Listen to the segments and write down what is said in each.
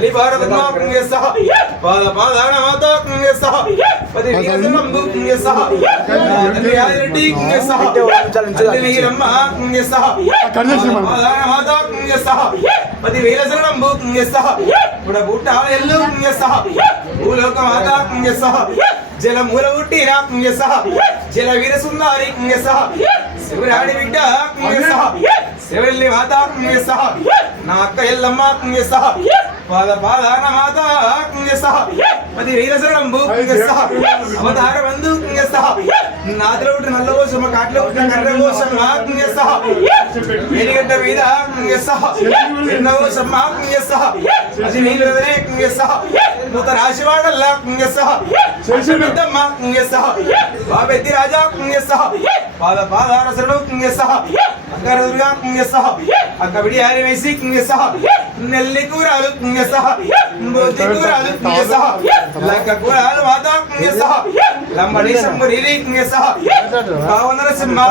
అలి పాద పాదాన మాత కుంగేస పది వీరజనం కుంగేస తండ్రి ఆదిరెడ్డి కుంగేస తండ్రి పాదాన మాత కుంగేస పది ఎల్లు భూలోక జల మూల ఉట్టిన కుంగేస జల వీర సుందరి కుంగేస శివరాడి బిడ్డ కుంగేస శివల్లి మాత కుంగేస నా అక్క ఎల్లమ్మ కుంగేస పాద పాదాన మాత కుంగేస పది వీరశరణం భూ కుంగేస అవతార బంధు కుంగేస నాదిలో ఉంటే నల్ల కోసమ కాట్లో ఉంటే కర్ర కోసమ కుంగేస వేడిగడ్డ మీద కుంగేస ఎన్న కోసమ కుంగేస అది నీళ్ళదే కుంగేస నూత రాశివాడల్ల కుంగేస పెద్దమ్మ కుంగేస బాబెద్ది రాజా పాద అక్క బిడి ఆరి వేసి నెల్లి కూరాలు కుంగేస బొద్ది కూరాలు కుంగేస లక్క సింహ.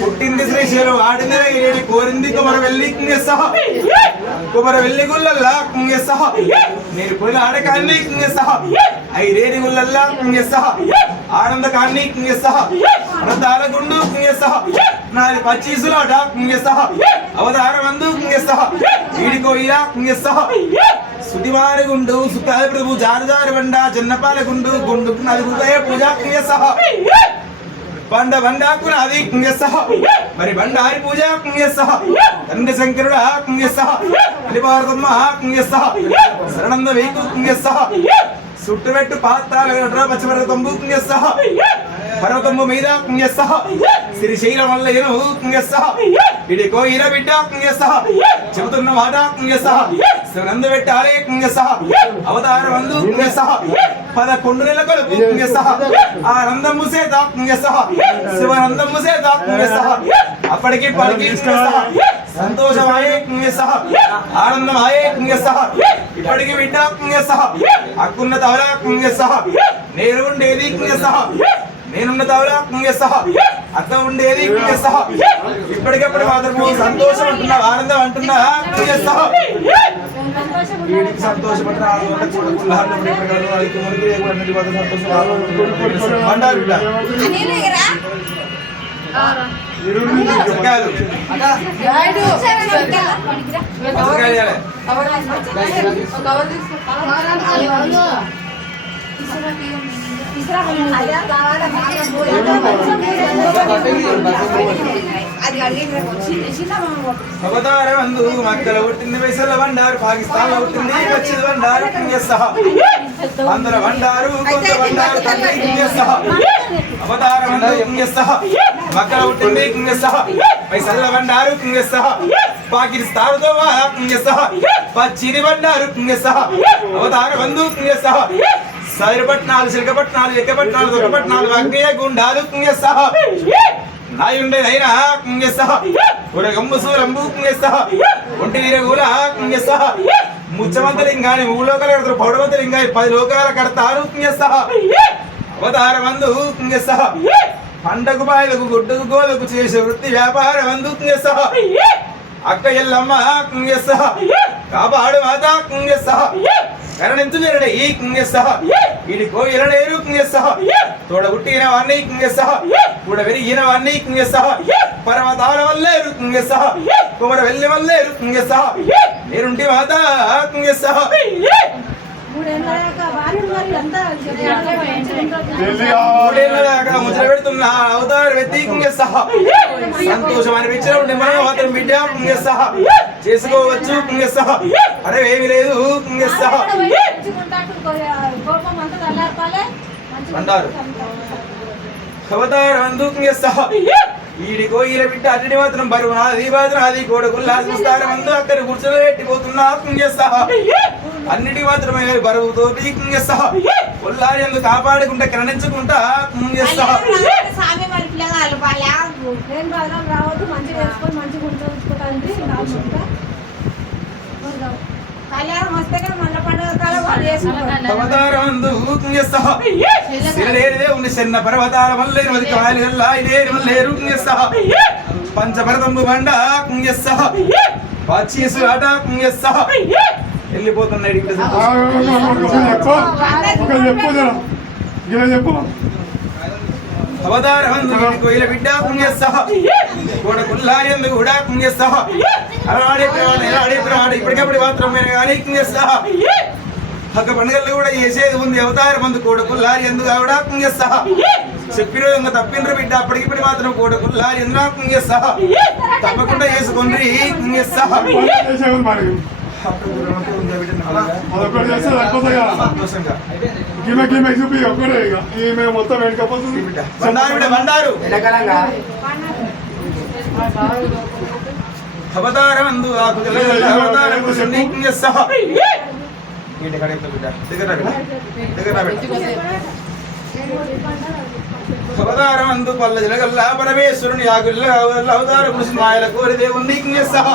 పుట్టింది శ్రీశైలం ఆడింది కోరింది కుమర వెళ్ళి కుంగేస కుమర వెళ్ళి గుల్లల్లా కుంగేస నేను పోయిన ఆడకాన్ని కుంగేస ఐరేడి గుల్లల్లా కుంగేస ఆనంద ఆనందకాన్ని కుంగేస అనంతాల గుండు కుంగేస నాది పచ్చీసులాట కుంగేస అవతార మందు కుంగేస వీడికో ఇలా కుంగేస సుదివారి గుండు సుఖాల ప్రభు జారుదారి బండ జన్నపాల గుండు గుండు నది హృదయ పూజ కుంగేస బండ బండాకు నాది కుంగెస్స మరి బండారి పూజ కుంగెస్స తండ్రి శంకరుడు ఆ శంకరుడ కుంగెస్స అలిపారదమ్మ కుంగెస్స శరణంద వేకు కుంగెస్స సుట్టుబెట్టు పాత్ర పచ్చపర్వతంబు కుంగెస్స పర్వతంబు మీద కుంగెస్స శ్రీశైలం వల్ల ఎను కుంగెస్స ఇడికో ఇర బిడ్డ కుంగెస్స చెబుతున్న మాట కుంగెస్స శివనంద పెట్టాలే కుంగెస్స అవతార వందు కుంగెస్స పదకొండు నెలల కొలుపు కుంగెస్స ఆనందము సేత కుంగెస్స శివనందము సేత కుంగెస్స అప్పటికి పలికి కుంగెస్స సహ కుంగెస్స ఆనందమాయే కుంగెస్స ఇప్పటికి బిడ్డ సహ అక్కున్న తవల సహ నేను ఉండేది సహ నేనున్న తవల సహ అక్క ఉండేది సహ ఇప్పటికప్పుడు మాత్రం సంతోషం అంటున్నా ఆనందం అంటున్నా సహ వీడికి సంతోషపడిన ఆనందం చూడకుండా సంతోషం ఆనందం బండారు వందు మక్కల పుట్టింది పైసల బండారు పాకిస్తాన్లో పుట్టింది వచ్చింది బండారు కుంగెస్సహ అందర బండారు కొంత బండారు తండ్రి కుంగెస్సహ అవతార వందు కుంగెస్సహ మక్కల పుట్టింది కుంగెస్సహ పైసల బండారు కుంగెస్సహ పాకిస్తాన్తో కుంగెస్సహ పచ్చిది బండారు కుంగెస్సహ అవతార బంధు కుంగెస్సహ సైరపట్నాలు సిరకపట్నాలు ఎక్కపట్నాలు దొరకపట్నాలు అగ్నియ గుండాలు కుంగెస్సహ నాయుండే నైనా కుంగెస్సహ ఉరగమ్ము సూరంబు కుంగెస్సహ ఒంటి వీరగూల కుంగెస్సహ ముచ్చమంత లింగాని మూడు లోకాలు కడతారు పౌడవంత లింగాని పది లోకాల కడతారు కుంగెస్సహ అవతార బంధు కుంగెస్సహ పంటకు బాయలకు గుడ్డుకు గోలకు చేసే వృత్తి వ్యాపార మందు కుంగెస్సహ అక్క ఎల్లమ్మ కుంగెస్సహ కాపాడు మాత కుంగెస్సహ కరణించు జరడ ఈ కుంగెస్సహ ఇడి కోయిలనేరు కుంగెస్సహ తోడబుట్టిన వాణ్ణి కుంగెస్సహ కూడా విరిగిన వాణ్ణి కుంగెస్సహ పర్వతాల వల్లేరు కుంగెస్సహ కుమర వెళ్ళి వల్లేరు కుంగెస్సహ నేరుంటి మాత దాకా ముద్ర పెడుతున్న. అవతార వ్యక్తి కుంగెస్సహ సంతోషం అనిపించినప్పుడు మనం మాత్రం బిడ్డ కుంగెస్సహ చేసుకోవచ్చు అరే ఏమి లేదు. అంటారు. అవతార వందు కుంగెస్సహ ఈడికో బిడ్డ అతడి మాత్రం బరువు నాది బాధ నాది. కోడకుల్లా చూస్తారు మందు అక్కడ కూర్చొని పెట్టిపోతున్నా కుంగెస్సహ అన్నిటి మాత్రమే బరువుతో కుంగెస్సహ ఒళ్ళారి ఎందుకు కాపాడుకుంటా కరణించుకుంటా కుంగెస్సహ చిన్న పర్వతాల మల్లేరు మది కాయలు మల్లేరు పంచభరతంబు బండ పుణ్యస్థ పచ్చీసు ఆట పుణ్యస్థ వెళ్ళిపోతున్నాడు ఇక్కడ చెప్పు. ఒక చెప్పు జర. ఇలా చెప్పు. అవతారమందు కోయిల బిడ్డ పుణ్యస్థ కూడా కుల్లారి ఎందుకు కూడా పుణ్యస్థ అలాడే ప్రాణ అలాడే ప్రాణ. ఇప్పటికప్పుడు మాత్రం మీరు కానీ పుణ్యస్థ హక్క పండుగలు కూడా చేసేది ఉంది. అవతారం మందు కూడా కుల్లారి ఎందుకు ఆవిడ పుణ్యస్థ చెప్పిన ఇంకా తప్పినరు బిడ్డ అప్పటికిప్పుడు మాత్రం కూడా కుల్లారి ఎందుకు పుణ్యస్థ తప్పకుండా చేసుకోండి పుణ్యస్థ గీమె చూపి ఒక్కడే ఇక ఈమె మొత్తం వెనకపోతుంది అవతారం అందు అవతారం దగ్గర దగ్గర అవతారం అందు పల్ల జలగల్లా పరమేశ్వరుని ఆగుల్ల అవతార పురుషుని ఆయన కోరి ఉంది సహా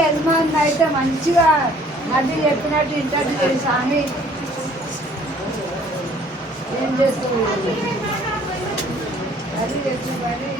యజమాని అయితే మంచిగా అది చెప్పినట్టు ఇంటర్వ్యూ స్వామి ఏం చేస్తావు? అది చెప్పిన పని